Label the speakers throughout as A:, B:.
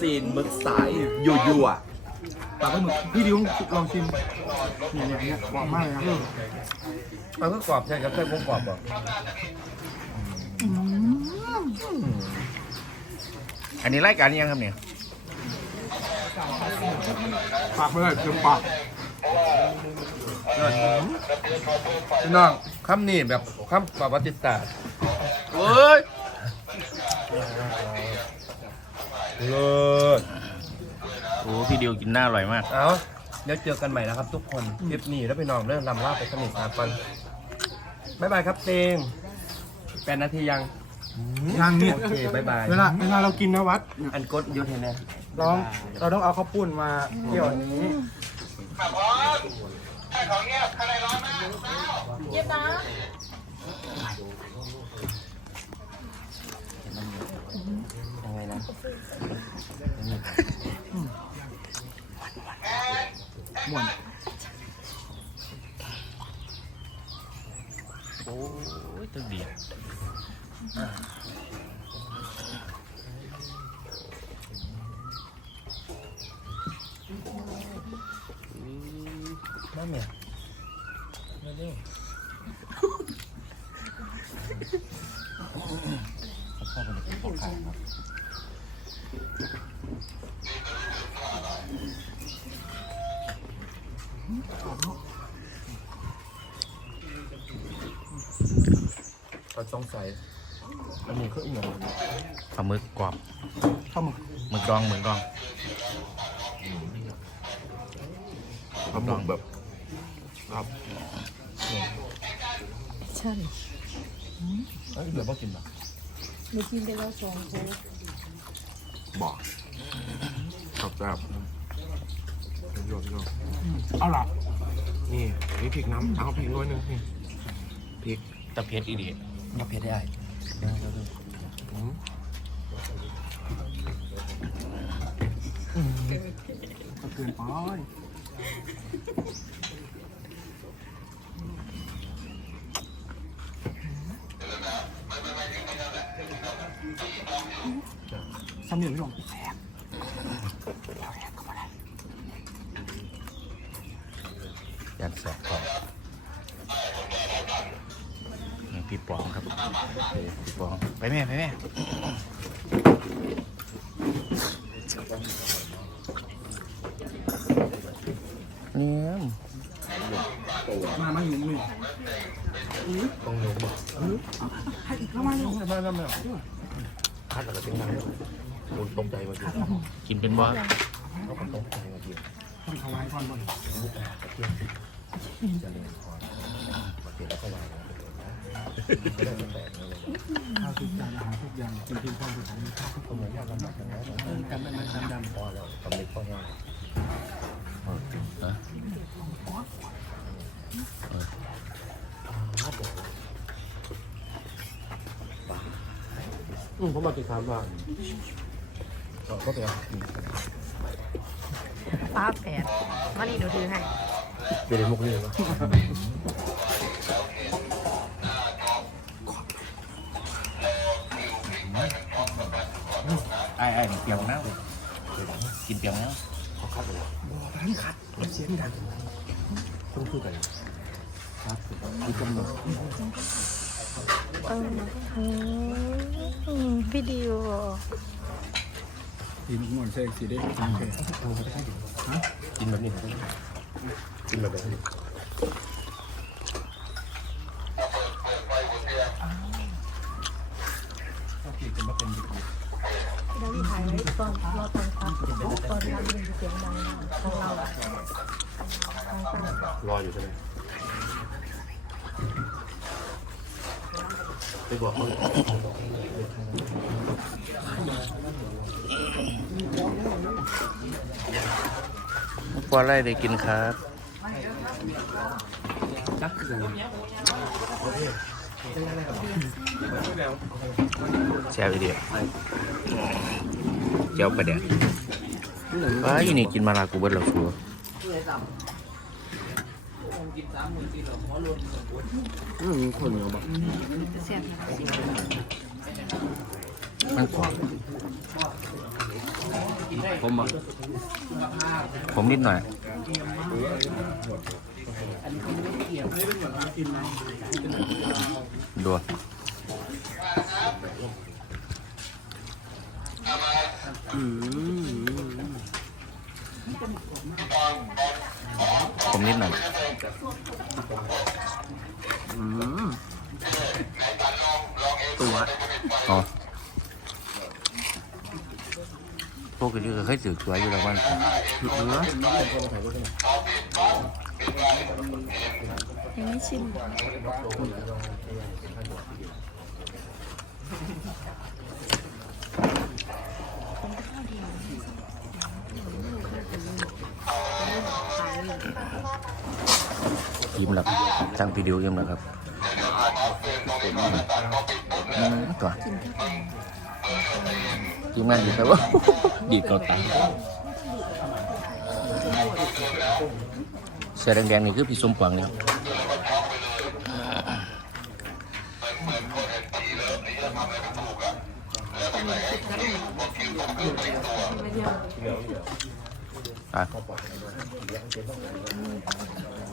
A: ซีนหมึกสายยั่วยั่ว
B: ปลาปลาหมึกพี่ดิวลองชิมเนี่ยเนี่ยเนี่ยหวานมากเลยนะ
C: มันก็กรอบใช่ครับใช่พวกกรอบบ่
D: อันนี้รายการยังครับเนี่ย
B: ปากไปเลยเต็มปาก
C: พี่น้องคำนี้แบบคำประวัติศาสตร์
D: เฮ้ย
C: เลิศ
D: โอ้พี่เดียวกินหน้าอร่อยมาก
C: เอาเดี๋ยวเจอกันใหม่นะครับทุกคน คลิปนี้แล้วพี่น้องเรื่องลำลาไปสนิทสามกันบ๊ายบายครับเตงแปดนาทียัง
B: ย่างเนี่ย
C: โอเคบ๊ายบาย
B: เวลาเวลาเรากินนะวัดเนี่ย
C: อันกดยูเทนนะ
B: เราต้องเราต้องเอาข้าวปุ้นมาเกี่ยวอันนี้
C: ยังไงนะ
B: ม่วน
D: โอ้ยตึกเดียว
C: นั่นเนี่ย ก็ต้องใส่อันนี้คืออีกอย่าง
D: ปลาหมึกกรอบ
B: ข้าวหมึก
D: หมึกดองหมึกดอง
A: ปลาหมึกแบบครับ
E: ใช่
C: เอ้ยเหลือบ่กินป่ะ
E: หนูกินไปแล้วสองโค้ก
A: บอกครับแซ่บพี่น้องพี่น้อง
B: เอาล่ะ
A: นี่นี่พริกน้ำเอาพริกน้อยหนึงนี่พริก
D: ตะเพ็ดอีดี
C: มาเพชรได้
A: อืม
B: ก็เกินไป สำเนียงพี่หลงแสบ
D: ยันแสบกรอบนี่พี่ปองครับพี่ปอง ไปแม่ไปแม่เนี่ย
B: มามาอยู่นี่
C: ต้องยกบ่
B: เข้ามาอยู่
C: ไม่ไม่ไม่คัดแล้วก็เป็นไง คุณตรงใจมาดี
D: กินเป็นบ่
C: เขาก็ตรงใจมาดี
B: ต้องถวายก่อนบ่น
C: จะเรียนคอร์มาเปลี่ยนแล้วก็วาง
B: ข้าวทุกอย่างอาหารทุกอย่างกินกินข้าวทุกองข้าวทุกคนเลยยากลำบากนะจำได้ไหมจำดำ
C: พอแล้วทำเล็กก็แห้งอืมผมมาติดถามว่า เราก็ไปเอา
E: ป้าแปดมานี่หนูถือให้
C: เดี๋ยวมุกนี่มั้ย
D: ไอ้ไอ้เปียกน้ำกินเปียกน้
C: เขาคัดไปแล้วบ้านคัดเสียงดังต้องพูดกันครับคือกำหนด
E: เออพี่ดิว
B: กินม่วนเซ็กซี่ได้โอเค
C: กินแบบนี้กินแบบนี้
E: แล้วที่ถ่ายไว้ตอนรอตอนพักตอนพักเป็นเสียงดังมากของเราอะ
C: รออยู่ใช่ไหม ไปบอกเขาำ
D: พอไรได้กินครับ
C: จักคือ
D: แซ่บอีเดียวเจ้าประเดี๋ยวว้ายนี่กินมาลากูเบิดแล้วชัว ร์
C: อืมคนเหนียวบอก
E: เสียง
D: มันกรอบ
C: ผมบอก
D: ผมนิดหน่อยดู
C: อืม
D: ผมนิดหน่อย
C: อืมตัว
D: อ๋อพวกนี้ก็เคยสืบสวยอยู่แล้วว่า
C: เนื้อ
E: ยังไม่ชิม
D: ยิ้มแล้วสร้างวิดีโอยิ้มแล้วครับอืมก่อนทีมงานดีครับว่าดีดเกาตาเสื้อแดงๆนี่คือพี่สมปองเนี่ย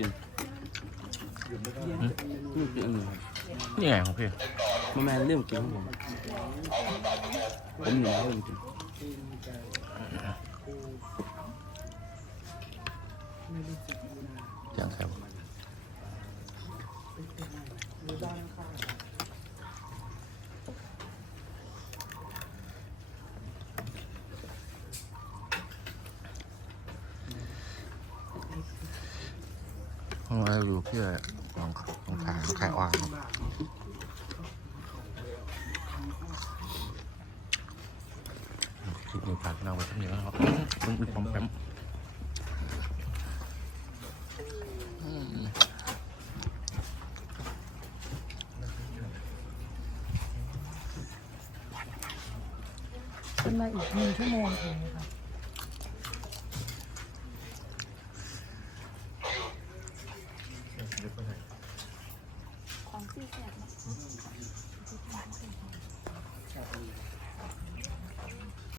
E: ม่เดียว
D: อะนี่ไงของพี่
C: มาแมนเรื่องจริงผมผมหนูเรื่องจริง
D: เสียงแซว เราอยู่เพื่อของของขายของขายอ่างคลิปนี้ฝากเราไว้เท่านี้แล้วครับมันมีความแปม
E: ขึ้นมาอีกหนึ่งชั่วโมงเองค่ะ